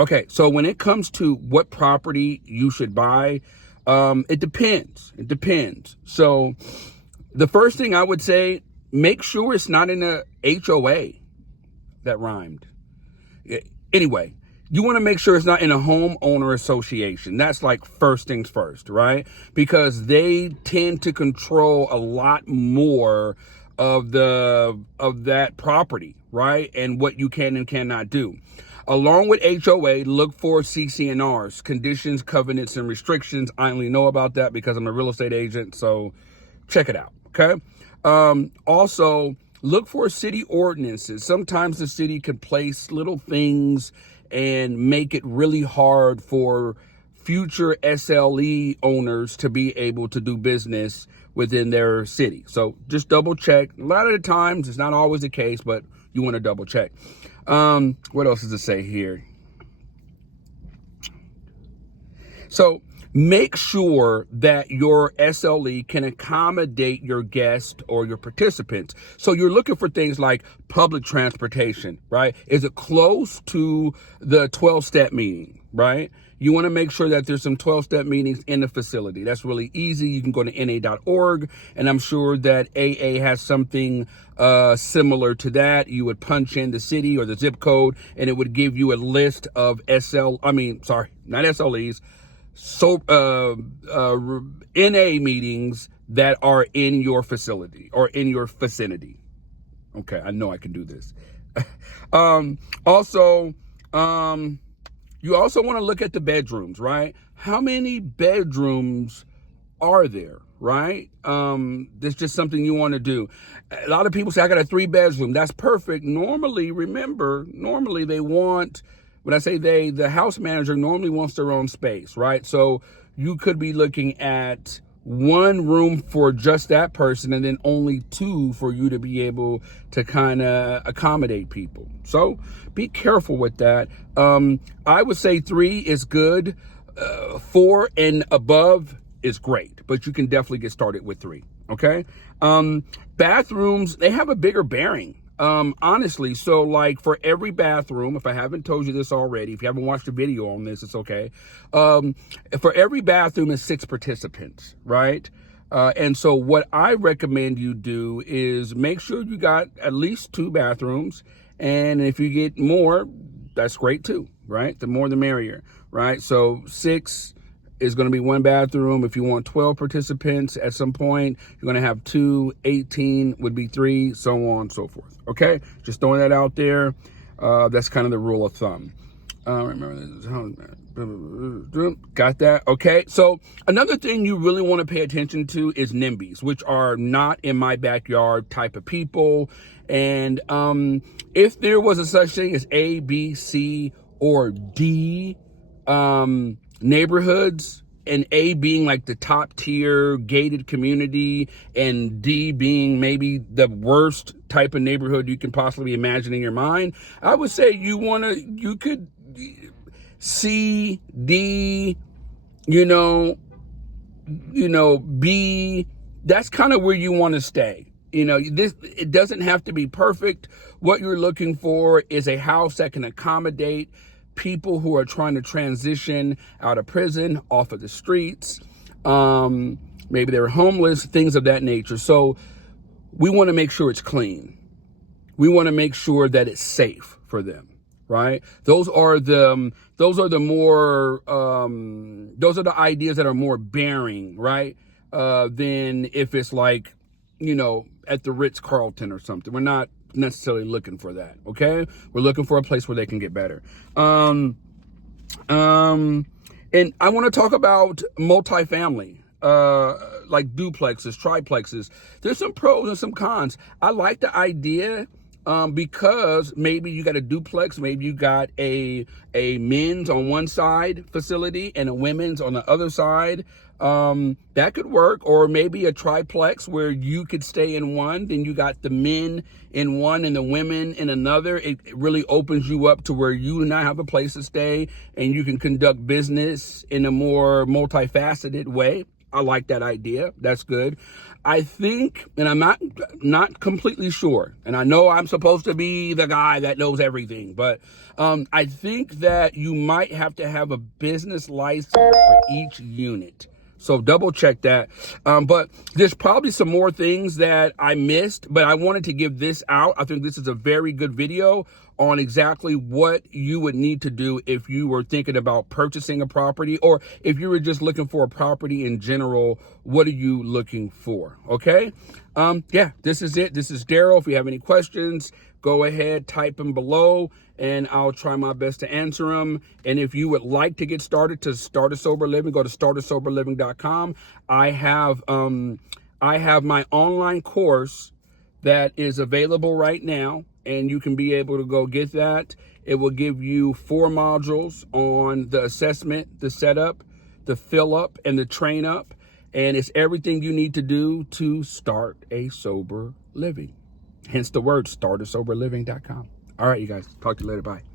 Okay, so when it comes to what property you should buy, it depends. It depends. So the first thing I would say, make sure it's not in a HOA. That rhymed. Anyway, you want to make sure it's not in a homeowner association. That's like first things first, right? Because they tend to control a lot more of that property, right? And what you can and cannot do. Along with HOA, look for CC&Rs, conditions, covenants, and restrictions. I only know about that because I'm a real estate agent, so check it out, okay? Also, look for city ordinances. Sometimes the city can place little things and make it really hard for future SLE owners to be able to do business within their city. So just double check. A lot of the times, it's not always the case, but you want to double check. What else does it say here? So make sure that your SLE can accommodate your guest or your participants. So you're looking for things like public transportation, right? Is it close to the 12-step meeting, right? You want to make sure that there's some 12-step meetings in the facility. That's really easy. You can go to na.org, and I'm sure that AA has something similar to that. You would punch in the city or the zip code, and it would give you a list of not SLEs, so NA meetings that are in your facility or in your vicinity. Okay, I know I can do this. You also want to look at the bedrooms, right? How many bedrooms are there, right? That's just something you want to do. A lot of people say, I got a 3-bedroom. That's perfect. Normally they want, when I say the house manager normally wants their own space, right? So you could be looking at 1 room for just that person and then only 2 for you to be able to kind of accommodate people. So be careful with that. I would say 3 is good. 4 and above is great, but you can definitely get started with 3. Okay. Bathrooms, they have a bigger bearing. Honestly, so like for every bathroom, if I haven't told you this already, if you haven't watched a video on this, it's okay. For every bathroom is 6 participants, right? And so what I recommend you do is make sure you got at least 2 bathrooms. And if you get more, that's great too, right? The more the merrier, right? So 6 is going to be 1 bathroom. If you want 12 participants at some point, you're going to have 2, 18 would be 3, so on and so forth. Okay, just throwing that out there. That's kind of the rule of thumb. Remember this. Got that? Okay, so another thing you really want to pay attention to is NIMBYs, which are not in my backyard type of people. And if there was a such thing as A, B, C, or D neighborhoods, and A being like the top tier gated community and D being maybe the worst type of neighborhood you can possibly imagine in your mind, I would say you could C, D, B, that's kind of where you want to stay. It doesn't have to be perfect. What you're looking for is a house that can accommodate people who are trying to transition out of prison, off of the streets. Maybe they're homeless, things of that nature. So we want to make sure it's clean. We want to make sure that it's safe for them, right? Those are the ideas that are more bearing, right? Than if it's like, at the Ritz-Carlton or something. We're not necessarily looking for that, okay? We're looking for a place where they can get better. And I want to talk about multifamily, like duplexes, triplexes. There's some pros and some cons. I like the idea because maybe you got a duplex, maybe you got a men's on one side facility and a women's on the other side. That could work. Or maybe a triplex where you could stay in one, then you got the men in one and the women in another. It really opens you up to where you now have a place to stay and you can conduct business in a more multifaceted way. I like that idea. That's good. I think, and I'm not completely sure, and I know I'm supposed to be the guy that knows everything, but I think that you might have to have a business license for each unit. So double check that. But there's probably some more things that I missed, but I wanted to give this out. I think this is a very good video on exactly what you would need to do if you were thinking about purchasing a property, or if you were just looking for a property in general. What are you looking for? Okay. Yeah, this is it. This is Daryl. If you have any questions, go ahead, type them below, and I'll try my best to answer them. And if you would like to get started to start a sober living, go to startasoberliving.com. I have my online course that is available right now, and you can be able to go get that. It will give you 4 modules on the assessment, the setup, the fill up, and the train up. And it's everything you need to do to start a sober living. Hence the word startasoberliving.com. All right, you guys. Talk to you later. Bye.